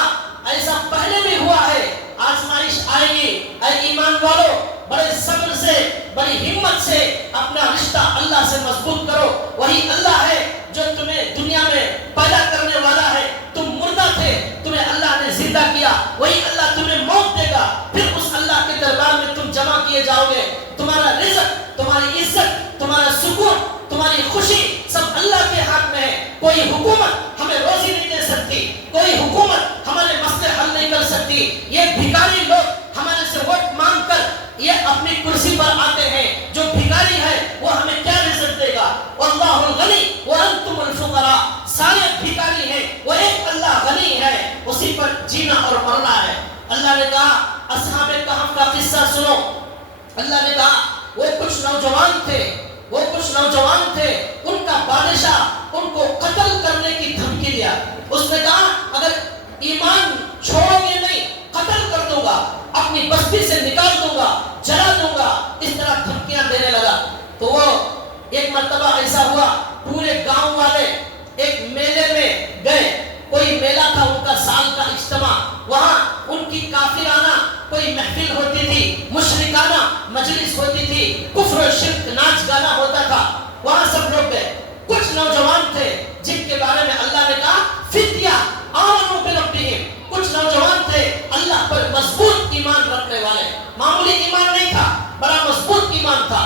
ایسا پہلے بھی ہوا ہے, آزمائش آئے گی. اے ایمان والو بڑے صبر سے, بڑی ہمت سے اپنا رشتہ اللہ سے مضبوط کرو. وہی اللہ ہے جو تمہیں دنیا میں پیدا کرنے والا ہے. تم مردہ تھے, تمہیں اللہ نے زندہ کیا. وہی اللہ تمہیں موت دے گا, پھر اس اللہ کے دربار میں تم جمع کیے جاؤ گے. تمہارا رزق, تمہاری عزت, تمہارا سکون, تمہاری خوشی سب اللہ کے ہاتھ میں ہے. کوئی حکومت ہمیں روزی نہیں دے سکتی, کوئی حکومت ہمارے مسئلے حل نہیں کر سکتی. یہ بھکاری لوگ ہمارے سے ووٹ مانگ کر یہ اپنی کرسی پر آتے ہیں. جو بھکاری ہے وہ ہمیں کیا رزق دے گا؟ واللہ الغنی وانتم الفقراء. سارے بھکاری ہیں, وہ ایک اللہ غنی ہے, اسی پر جینا اور مرنا ہے. اللہ نے کہا اصحاب کہف کا قصہ سنو. اللہ نے کہا وہ کچھ نوجوان تھے, ان کا بادشاہ ان کو قتل کرنے کی دھمکی دیا. اس نے کہا اگر ایمان چھوڑو گے نہیں قتل کر دوں گا, اپنی بستی سے نکال دوں گا, جلا دوں گا. اس طرح دھمکیاں دینے لگا. تو وہ ایک مرتبہ ایسا ہوا, پورے گاؤں والے ایک میلے میں گئے. کوئی میلہ تھا ان کا سال کا اجتماع, وہاں ان کی کافرانہ کوئی محفل ہوتی تھی, مشرکانہ مجلس ہوتی تھی, کفر و شرک ناچ گانا ہوتا تھا. وہاں سب لوگ گئے. کچھ نوجوان تھے جن کے بارے میں اللہ نے کہا فتیہ آمنوا بربہم, کچھ نوجوان تھے اللہ پر مضبوط ایمان رکھنے والے. معمولی ایمان نہیں تھا, بڑا مضبوط ایمان تھا.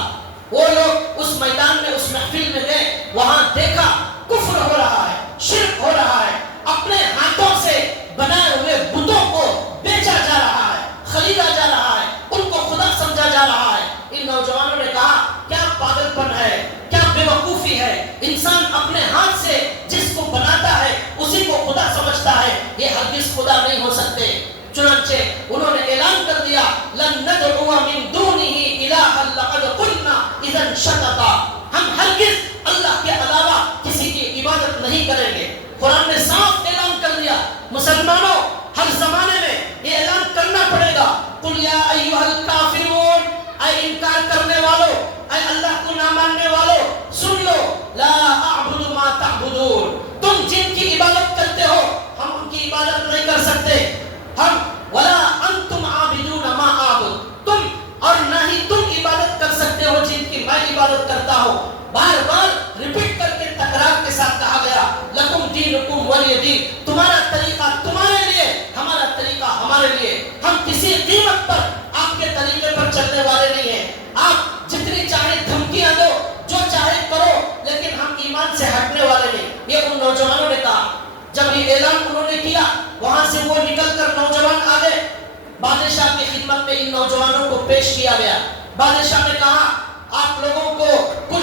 وہ لوگ اس میدان میں, اس محفل میں گئے, وہاں دیکھا کفر ہو رہا ہے, شرک ہو رہا ہے, اپنے ہاتھوں سے بنائے ہوئے بتوں کو بیچا جا رہا ہے, خریدا جا رہا ہے, ان کو خدا سمجھا جا رہا ہے. ان نوجوانوں نے کہا کیا پاگل پن ہے, کیا بے وقوفی ہے, انسان اپنے ہاتھ سے جس کو بناتا ہے اسی کو خدا سمجھتا ہے, یہ ہرگز خدا نہیں ہو سکتے. چنانچہ انہوں نے اعلان کر دیا لن ندعو من دونہ الہا لقد قلنا اذا شططا, ہم ہرگز اللہ کے علاوہ کسی کی عبادت نہیں کریں گے. قرآن نے صاف اعلان کر دیا. مسلمانوں ہر زمانے میں یہ اعلان کرنا پڑے گا. قل یا ایھا الکافرون, اے انکار کرنے والوں, اے اللہ کو نہ ماننے والوں, سن لو لا اعبد ما تعبدون, تم جن کی عبادت کرتے ہو ہم ان کی عبادت نہیں کر سکتے. ہم ولا انتم عابدون ما اعبد, تم اور نہ ہی تم عبادت کر سکتے ہو جن کی میں عبادت کرتا ہوں. بار بار ریپیٹ کر کے تکرار کے ساتھ کہا گیا لکم دینکم ولی دین, تمہارا طریقہ تمہارے لیے, ہمارا طریقہ ہمارے لیے. ہم کسی قیمت پر آپ کے طریقے پر چلنے والے نہیں ہیں. آپ جتنی چاہے دھمکیاں دو, جو چاہے کرو, لیکن ہم ایمان سے ہٹنے والے نہیں. یہ ان نوجوانوں نے کہا. جب یہ اعلان انہوں نے کیا وہاں سے وہ نکل کر نوجوان آ گئے. بادشاہ کی خدمت میں ان نوجوانوں کو پیش کیا گیا. بادشاہ نے کہا آپ لوگوں کو کچھ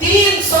300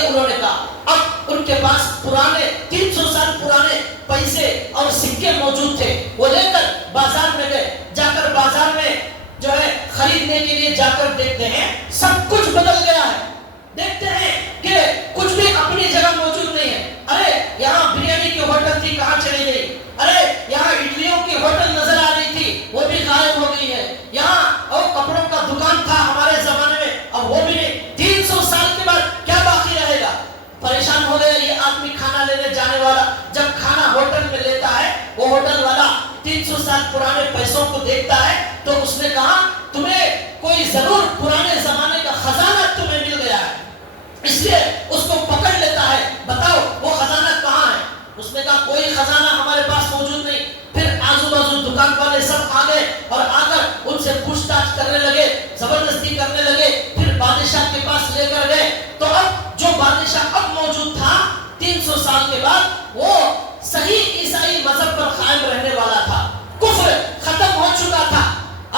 یہ انہوں نے کہا. اب ان کے پاس پرانے 300 سال پرانے پیسے اور سکے موجود تھے. وہ لے کر بازار میں گئے. جا کر بازار میں جو ہے خریدنے کے لیے جا کر دیکھتے ہیں سب کچھ بدل گیا ہے. دیکھتے ہیں کہ کچھ بھی اپنی جگہ موجود نہیں ہے. ارے یہاں بریانی کی ہوٹل تھی, کہاں چلی گئی؟ ارے یہاں اڈلیوں کی ہوٹل نظر آ رہی تھی, وہ بھی غائب ہو گئی ہے. یہاں اور کپڑوں کا دکان تھا ہمارے زمانے میں, اب وہ بھی نہیں. 300 سال کے بعد کیا باقی رہے گا؟ پریشان ہو گیا یہ آدمی کھانا لینے جانے والا. جب کھانا ہوٹل میں لیتا ہے, وہ ہوٹل والا 300 سال پرانے پیسوں کو دیکھتا ہے تو اس نے کہا تمہیں کوئی ضرور پرانے زمانے کا خزانہ تمہیں مل گیا ہے, اس لیے اس کو پکڑ لیتا ہے. بتاؤ وہ خزانہ کہاں ہے؟ اس نے کہا کوئی خزانہ ہمارے پاس موجود نہیں. پھر آزو بازو دکان والے سب آ گئے اور آ کر ان سے پوچھ تاچھ کرنے لگے, زبردستی کرنے لگے. پھر بادشاہ کے پاس لے کر گئے تو اب جو بادشاہ اب موجود تھا 300 سال کے بعد, وہ صحیح عیسائی مذہب پر قائم رہنے والا تھا. کفر ختم ہو چکا تھا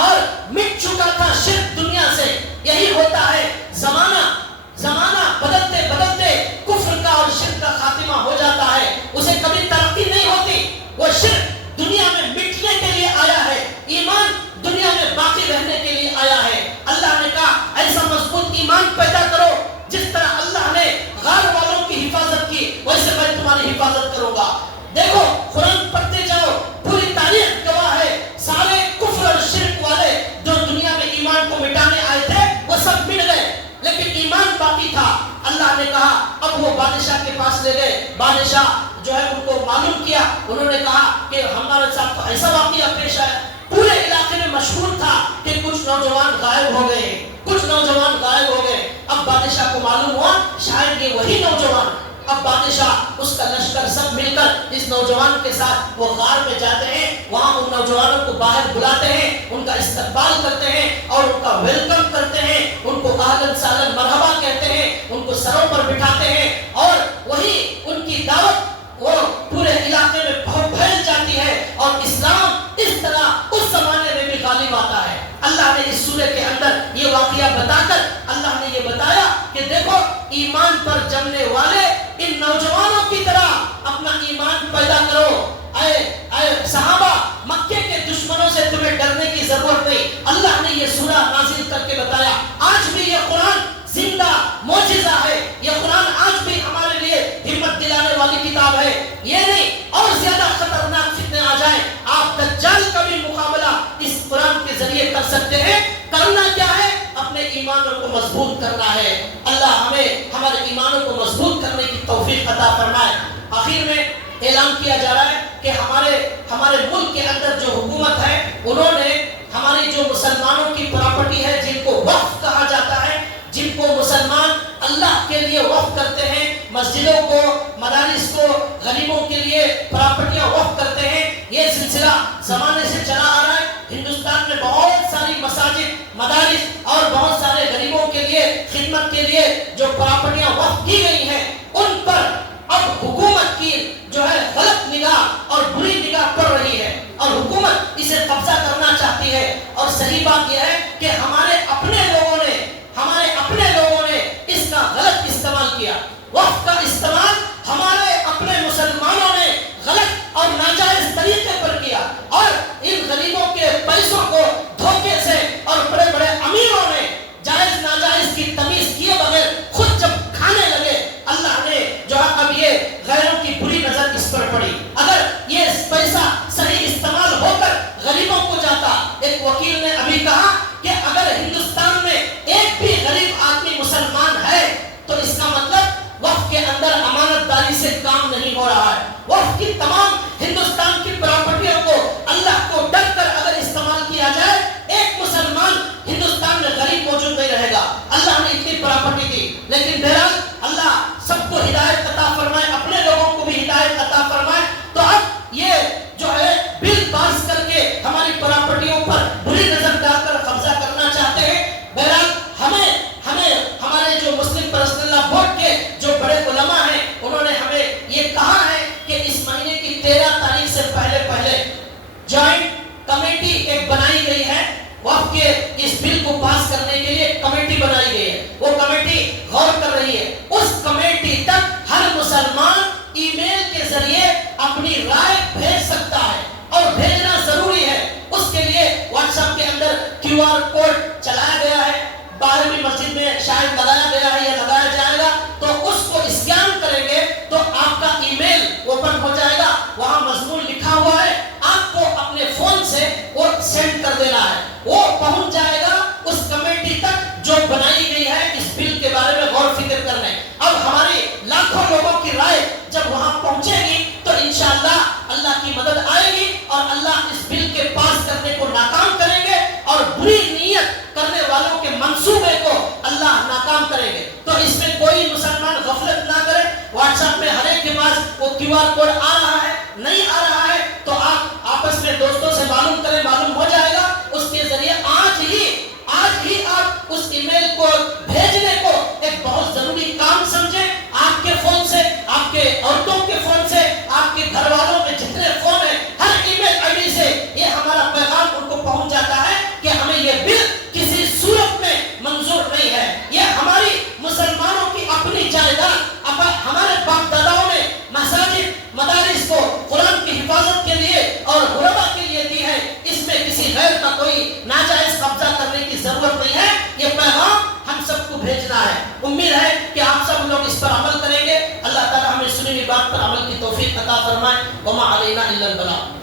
اور مٹ چکا تھا شرک دنیا سے. یہی ہوتا ہے زمانہ بدلتے بدلتے کفر کا اور شرک کا خاتمہ ہو جاتا ہے, اسے کبھی ترقی نہیں ہوتی. وہ شرک دنیا میں مٹنے کے لیے آیا ہے, ایمان دنیا میں باقی رہنے کے لیے آیا ہے. اللہ نے کہا ایسا مضبوط ایمان پیدا کرو جس طرح اللہ نے غار والوں کی حفاظت کی ویسے میں تمہاری حفاظت کروں گا. دیکھو قرآن پڑھتے جاؤ, پوری تاریخ گواہ ہے. سارے کفر اور شرک والے جو دنیا میں ایمان کو مٹانے آئے تھے وہ سب مٹ گئے, لیکن ایمان باقی تھا. اللہ نے کہا اب وہ بادشاہ کے پاس لے گئے. بادشاہ جو ہے ان کو معلوم کیا, انہوں نے کہا کہ ہمارے ساتھ تو ایسا واقعہ پیش آیا. پورے علاقے میں مشہور تھا کہ کچھ نوجوان غائب ہو گئے, کچھ نوجوان غائب ہو گئے. اب بادشاہ کو معلوم ہوا شاید یہ وہی نوجوان. اب بادشاہ اس کا لشکر سب مل کر اس نوجوان کے ساتھ وہ غار میں جاتے ہیں. وہاں ان نوجوانوں کو باہر بلاتے ہیں, ان کا استقبال کرتے ہیں اور ان کا ویلکم کرتے ہیں, ان کو اہلاً سہلاً مرحبا کہتے ہیں, ان کو سروں پر بٹھاتے ہیں. اور وہی ان کی دعوت وہ پورے علاقے میں پھیل جاتی ہے اور اسلام اس طرح اس زمانے میں بھی غالب آتا ہے. اللہ نے اس سورہ کے اندر یہ واقعہ بتا کر اللہ نے یہ بتایا کہ دیکھو ایمان پر جمنے والے ان نوجوانوں کی طرح اپنا ایمان پیدا کرو. اے صحابہ, مکے کے دشمنوں سے تمہیں ڈرنے کی ضرورت نہیں. اللہ نے یہ سورہ نازل کر کے بتایا. آج بھی یہ قرآن زندہ معجزہ ہے. یہ قرآن آج بھی ہمارے لیے ہمت دلانے والی کتاب ہے. یہ نہیں اور زیادہ خطرناک فتنے آ جائیں, آپ دجال کا بھی مقابلہ اس قرآن کے ذریعے کر سکتے ہیں. کرنا کیا ہے؟ اپنے ایمانوں کو مضبوط کرنا ہے. اللہ ہمیں ہمارے ایمانوں کو مضبوط کرنے کی توفیق عطا فرمائے. آخر میں اعلان کیا جا رہا ہے کہ ہمارے ملک کے اندر جو حکومت ہے انہوں نے ہماری جو مسلمانوں کی پراپرٹی ہے جن کو وقف کہا جاتا ہے, جن کو مسلمان اللہ کے لیے وقف کرتے ہیں, مسجدوں کو, مدارس کو, غریبوں کے لیے پراپرٹیاں وقف کرتے ہیں, یہ سلسلہ زمانے سے چلا آ رہا ہے. ہندوستان میں بہت ساری مساجد, مدارس اور بہت سارے غریبوں کے لیے خدمت کے لیے جو پراپرٹیاں وقف کی گئی ہیں ان پر اب حکومت کی جو ہے غلط نگاہ اور بری نگاہ پڑ رہی ہے اور حکومت اسے قبضہ کرنا چاہتی ہے. اور صحیح بات یہ ہے کہ ہمارے اپنے لوگوں نے اس کا غلط استعمال کیا. وقت کا استعمال ہمارے اپنے مسلمانوں نے غلط اور ناجائز طریقے پر کیا اور ان غریبوں کے پیسوں کو دھوکے سے اور بڑے بڑے امیروں نے جائز ناجائز کی تمیز کیے بغیر خود جب کھانے لگے, اللہ نے جو ہے اب یہ غیروں کی بری نظر اس پر پڑی. اگر یہ پیسہ صحیح استعمال ہو کر غریبوں کو جاتا, ایک وکیل نے ابھی کہا کہ اگر ہندوستان میں ایک بھی غریب آدمی مسلمان ہے تو اس کا مطلب وقف کے اندر امانت داری سے کام نہیں ہو رہا ہے. وقف کی تمام ہندوستان کی پراپرٹیوں کو اللہ کو ڈر کر اگر استعمال کیا جائے, ایک مسلمان ہندوستان میں غریب موجود نہیں رہے گا. اللہ نے اتنی پراپرٹی دی, لیکن بہرحال اللہ سب کو ہدایت عطا فرمائے, اپنے لوگوں کو بھی ہدایت عطا فرمائے. تو اب یہ جو ہے بل پاس کر کے ہماری پراپرٹیوں پر بری نظر ڈال کر قبضہ کرنا چاہتے ہیں. بہرحال ہمیں ہمارے جو مسلم پرسنل لا بورڈ کے جو بڑے علماء ہیں انہوں نے ہمیں یہ کہا ہے کہ اس مہینے کی 13 تاریخ سے پہلے جوائنٹ کمیٹی ایک بنائی گئی ہے. وقف کے اس بل کو پاس کرنے کے لیے کمیٹی بنائی گئی ہے. وہ کمیٹی غور کر رہی ہے، اس کمیٹی تک ہر مسلمان ای میل کے ذریعے اپنی رائے بھیج سکتا ہے، اور بھیجنا ضروری ہے۔ اس کے لیے واٹس ایپ کے اندر کیو آر کوڈ چلایا گیا ہے، باہر بھی مسجد میں شاید لگایا گیا ہے یا لگایا جائے گا، تو اس کو اسکین کریں گے تو آپ کا ای میل اوپن ہو جائے گا، وہاں مضمون لکھا ہوا ہے، آپ کو اپنے فون سے وہ سینڈ کر دینا ہے، وہ پہنچ جائے گا اس کمیٹی تک جو بنائی گئی ہے اس بل کے بارے میں غور فکر کرنے۔ اب ہماری لاکھوں لوگوں کی رائے جب وہاں پہنچے گی تو انشاءاللہ اللہ کی مدد آئے گی، اور اللہ اس بل کے پاس کرنے کو ناکام کریں گے، اور بری نیت کرنے والوں کے منصوبے کو اللہ ناکام کریں گے۔ تو اس میں کوئی مسلمان غفلت نہ کرے۔ واٹس ایپ میں ہر ایک کے پاس وہ کیو آر کوڈ آ رہا ہے، نہیں آ رہا ہے تو آپ آپس میں دوستوں سے معلوم کریں، معلوم ہو جائے گا۔ اس کے ذریعے آج ہی آپ اس ای میل کو بھیجنے کو ایک بہت ضروری کام سمجھیں۔ آپ کے فون سے، آپ کے عورتوں کے فون سے، آپ کے گھر والوں میں جتنے فون ہیں، ہر ای میل آئی ڈی سے یہ ہمارا پیغام ان کو پہنچ جاتا ہے کہ ہمیں یہ بل کسی صورت میں منظور نہیں ہے۔ یہ ہماری مسلمانوں کی اپنی جائیداد، ہمارے باپ داداؤں نے مساجد مدارس کو قرآن کی حفاظت کے لیے اور غربا کے لیے دی ہے، اس میں کسی غیر کا کوئی ناجائز قبضہ کرنے کی ضرورت نہیں ہے۔ یہ پیغام ہم سب کو بھیجنا ہے۔ امید ہے کہ آپ سب لوگ اس پر عمل کریں گے۔ اللہ تعالی ہمیں سنی ہوئی بات پر عمل کی توفیق عطا فرمائے۔ وما علینا الا البلاغ۔